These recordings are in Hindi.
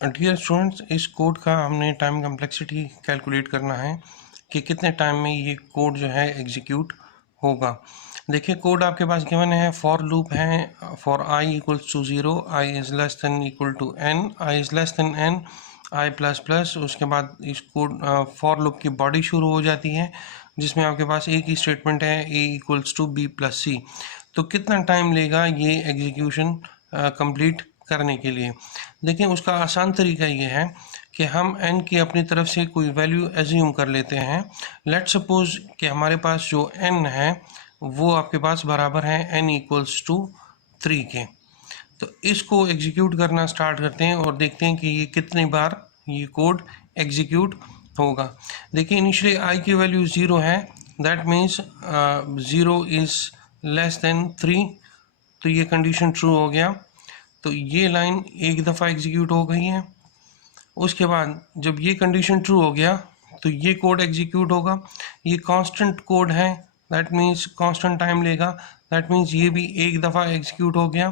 डियर स्टूडेंट्स, इस कोड का हमने टाइम कम्प्लेक्सिटी कैलकुलेट करना है कि कितने टाइम में ये कोड जो है एग्जीक्यूट होगा। देखिए, कोड आपके पास गिवन है, फॉर लूप है for i equals to 0, i is less than equal to n, i is less than n, i plus plus. उसके बाद इस कोड फॉर लूप की बॉडी शुरू हो जाती है जिसमें आपके पास एक ही स्टेटमेंट है, ए इक्वल्स टू बी प्लस सी। तो कितना टाइम लेगा ये एग्जीक्यूशन कंप्लीट करने के लिए? देखिए, उसका आसान तरीका ये है कि हम n की अपनी तरफ से कोई वैल्यू एज्यूम कर लेते हैं। लेट सपोज कि हमारे पास जो n है वो आपके पास बराबर है n इक्वल्स टू 3 के। तो इसको एग्जीक्यूट करना स्टार्ट करते हैं और देखते हैं कि ये कितनी बार ये कोड एग्जीक्यूट होगा। देखिए, इनिशियली i की वैल्यू 0 है, that means 0 is less then 3, तो ये कंडीशन ट्रू हो गया। तो ये लाइन एक दफ़ा एग्जीक्यूट हो गई है। उसके बाद जब ये कंडीशन ट्रू हो गया तो ये कोड एग्जीक्यूट होगा। ये कांस्टेंट कोड है, दैट मीन्स कांस्टेंट टाइम लेगा, दैट मीन्स ये भी एक दफ़ा एग्जीक्यूट हो गया।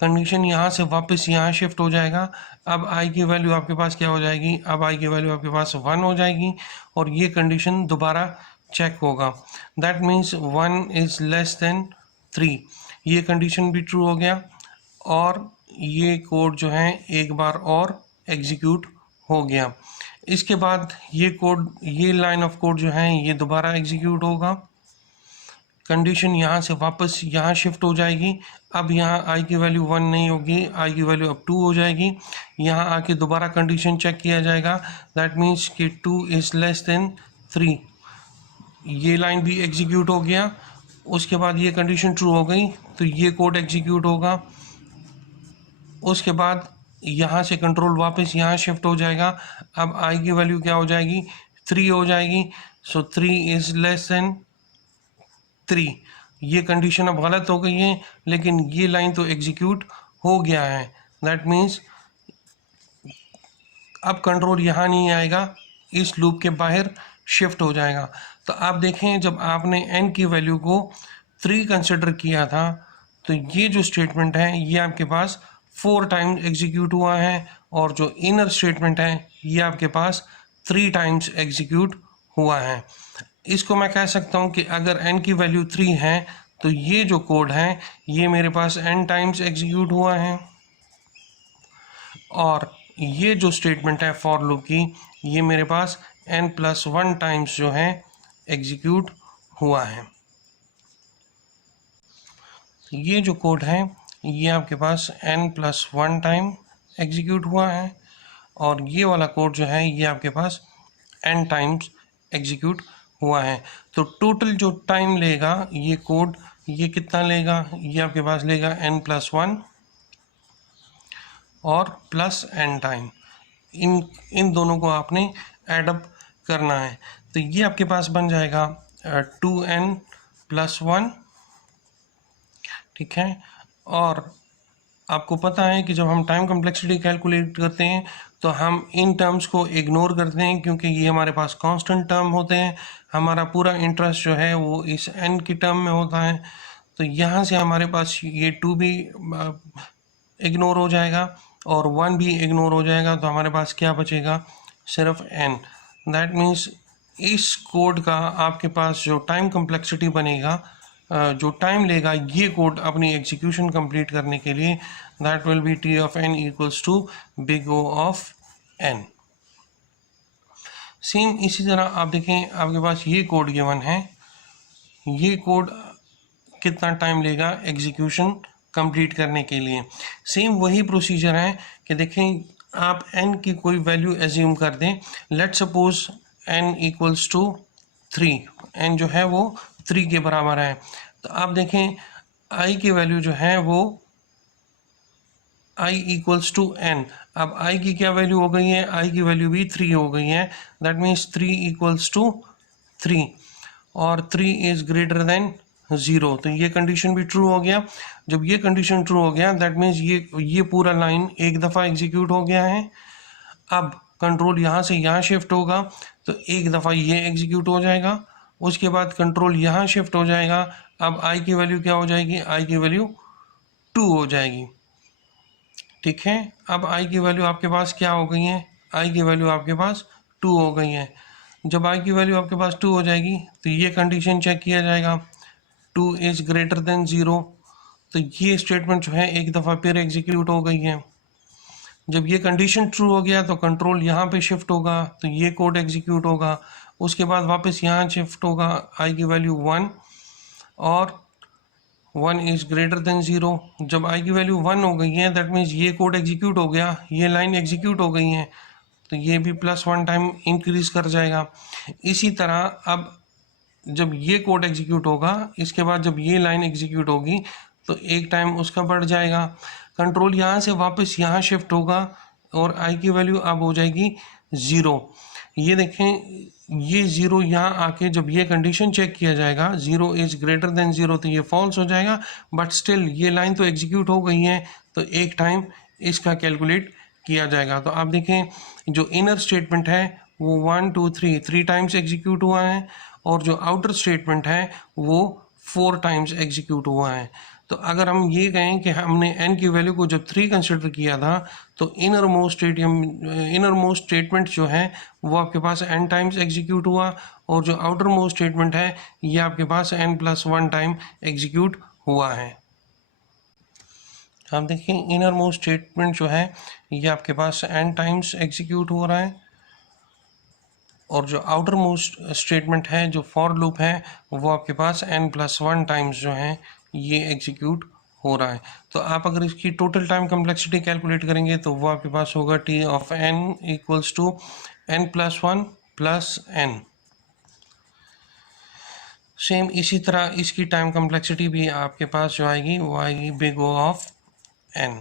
कंडीशन यहाँ से वापस यहाँ शिफ्ट हो जाएगा। अब आई की वैल्यू आपके पास क्या हो जाएगी? अब आई की वैल्यू आपके पास 1 हो जाएगी और ये कंडीशन दोबारा चेक होगा, that means 1 is less then 3। ये कंडीशन भी ट्रू हो गया और ये कोड जो है एक बार और एग्जीक्यूट हो गया। इसके बाद ये कोड, ये लाइन ऑफ कोड जो है ये दोबारा एग्जीक्यूट होगा। कंडीशन यहाँ से वापस यहाँ शिफ्ट हो जाएगी। अब यहाँ आई की वैल्यू 1 नहीं होगी, आई की वैल्यू अब 2 हो जाएगी। यहाँ आके दोबारा कंडीशन चेक किया जाएगा, दैट मीन्स कि 2 इज़ लेस देन 3। ये लाइन भी एग्जीक्यूट हो गया। उसके बाद ये कंडीशन ट्रू हो गई तो ये कोड एग्जीक्यूट होगा। उसके बाद यहाँ से कंट्रोल वापस यहाँ शिफ्ट हो जाएगा। अब आई की वैल्यू क्या हो जाएगी? 3 हो जाएगी। सो 3 इज़ लेस देन 3। ये कंडीशन अब गलत हो गई है, लेकिन ये लाइन तो एग्जीक्यूट हो गया है, दैट मीन्स अब कंट्रोल यहाँ नहीं आएगा, इस लूप के बाहर शिफ्ट हो जाएगा। तो आप देखें, जब आपने n की वैल्यू को 3 कंसिडर किया था तो ये जो स्टेटमेंट है ये आपके पास 4 टाइम्स एग्जीक्यूट हुआ है और जो इनर स्टेटमेंट है ये आपके पास 3 टाइम्स एग्जीक्यूट हुआ है। इसको मैं कह सकता हूँ कि अगर n की वैल्यू 3 है तो ये जो कोड है ये मेरे पास n टाइम्स एग्जीक्यूट हुआ है और ये जो स्टेटमेंट है फॉर लूप की ये मेरे पास n+1 टाइम्स जो है एग्जीक्यूट हुआ है। ये जो कोड है ये आपके पास n+1 टाइम एग्जीक्यूट हुआ है और ये वाला कोड जो है ये आपके पास n टाइम्स एग्जीक्यूट हुआ है। तो टोटल जो टाइम लेगा ये कोड, ये कितना लेगा? ये आपके पास लेगा n+1 और प्लस n टाइम। इन दोनों को आपने एडअप करना है। तो ये आपके पास बन जाएगा 2n+1, ठीक है। और आपको पता है कि जब हम टाइम कम्प्लेक्सिटी कैलकुलेट करते हैं तो हम इन टर्म्स को इग्नोर करते हैं क्योंकि ये हमारे पास कांस्टेंट टर्म होते हैं। हमारा पूरा इंटरेस्ट जो है वो इस n की टर्म में होता है। तो यहाँ से हमारे पास ये 2 भी इग्नोर हो जाएगा और 1 भी इग्नोर हो जाएगा, तो हमारे पास क्या बचेगा? सिर्फ n। दैट मीन्स इस कोड का आपके पास जो टाइम कम्प्लेक्सिटी बनेगा, जो टाइम लेगा ये कोड अपनी एग्जीक्यूशन कंप्लीट करने के लिए, that will be t of n equals to big O of n। Same इसी तरह आप देखें, आपके पास ये कोड गिवन है, ये कोड कितना टाइम लेगा एग्जीक्यूशन कंप्लीट करने के लिए। सेम वही प्रोसीजर है कि देखें, आप n की कोई वैल्यू एज्यूम कर दें। Let suppose n equals to 3, n जो है वो 3 के बराबर है। तो आप देखें i की वैल्यू जो है वो i इक्वल्स टू n। अब i की क्या वैल्यू हो गई है? i की वैल्यू भी 3 हो गई है, दैट मीन्स 3 इक्वल्स टू 3 और 3 इज़ ग्रेटर देन 0। तो ये कंडीशन भी ट्रू हो गया। जब ये कंडीशन ट्रू हो गया दैट मीन्स ये पूरा लाइन एक दफ़ा एग्जीक्यूट हो गया है। अब कंट्रोल यहाँ से यहाँ शिफ्ट होगा तो एक दफ़ा ये एग्जीक्यूट हो जाएगा, उसके बाद कंट्रोल यहाँ शिफ्ट हो जाएगा। अब i की वैल्यू क्या हो जाएगी? i की वैल्यू 2 हो जाएगी। ठीक है। अब आई की वैल्यू आपके पास क्या हो गई है, आई की वैल्यू आपके पास 2 हो गई है। जब आई की वैल्यू आपके पास 2 हो जाएगी तो ये कंडीशन चेक किया जाएगा, 2 इज ग्रेटर देन 0। तो ये स्टेटमेंट जो है एक दफ़ा फिर एग्जीक्यूट हो गई है। जब ये कंडीशन ट्रू हो गया तो कंट्रोल यहाँ पे शिफ्ट होगा, तो ये कोड एग्जीक्यूट होगा। उसके बाद वापस यहाँ शिफ्ट होगा, आई की वैल्यू 1 और 1 इज ग्रेटर देन 0। जब आई की वैल्यू 1 हो गई है दैट मीन्स ये कोड एग्जीक्यूट हो गया, ये लाइन एग्जीक्यूट हो गई है, तो ये भी +1 टाइम इंक्रीज कर जाएगा। इसी तरह अब जब ये कोड एग्जीक्यूट होगा, इसके बाद जब ये लाइन एग्जीक्यूट होगी तो एक टाइम उसका बढ़ जाएगा। कंट्रोल यहाँ से वापस यहाँ शिफ्ट होगा और आई की वैल्यू अब हो जाएगी 0। ये देखें, ये 0 यहाँ आके जब ये कंडीशन चेक किया जाएगा 0 इज ग्रेटर देन 0 तो ये फॉल्स हो जाएगा, बट स्टिल ये लाइन तो एग्जीक्यूट हो गई है तो एक टाइम इसका कैलकुलेट किया जाएगा। तो आप देखें जो इनर स्टेटमेंट है वो 1 2 3 टाइम्स एग्जीक्यूट हुआ है और जो आउटर स्टेटमेंट है वो 4 टाइम्स एग्जीक्यूट हुआ है। तो अगर हम ये कहें कि हमने n की वैल्यू को जब 3 कंसिडर किया था तो इनर मोस्ट स्टेटमेंट जो है वो आपके पास n टाइम्स एग्जीक्यूट हुआ और जो आउटर मोस्ट स्टेटमेंट है ये आपके पास n+1 टाइम एग्जीक्यूट हुआ है। आप देखिए इनर मोस्ट स्टेटमेंट जो है ये आपके पास n टाइम्स एग्जीक्यूट हो रहा है और जो आउटर मोस्ट स्टेटमेंट है जो फॉर लूप है वो आपके पास n+1 टाइम्स जो है ये एग्जीक्यूट हो रहा है। तो आप अगर इसकी टोटल टाइम कम्प्लेक्सिटी कैलकुलेट करेंगे तो वो आपके पास होगा t of n equals to n+1 plus n। Same इसी तरह इसकी टाइम कम्प्लेक्सिटी भी आपके पास जो आएगी वो आएगी big O of n।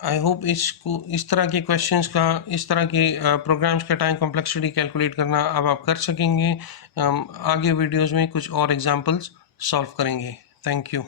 I hope इसको इस तरह के क्वेश्चंस का, इस तरह के प्रोग्राम्स का टाइम कॉम्प्लेक्सिटी कैलकुलेट करना अब आप कर सकेंगे। आगे वीडियोस में कुछ और एग्जांपल्स सॉल्व करेंगे। Thank you.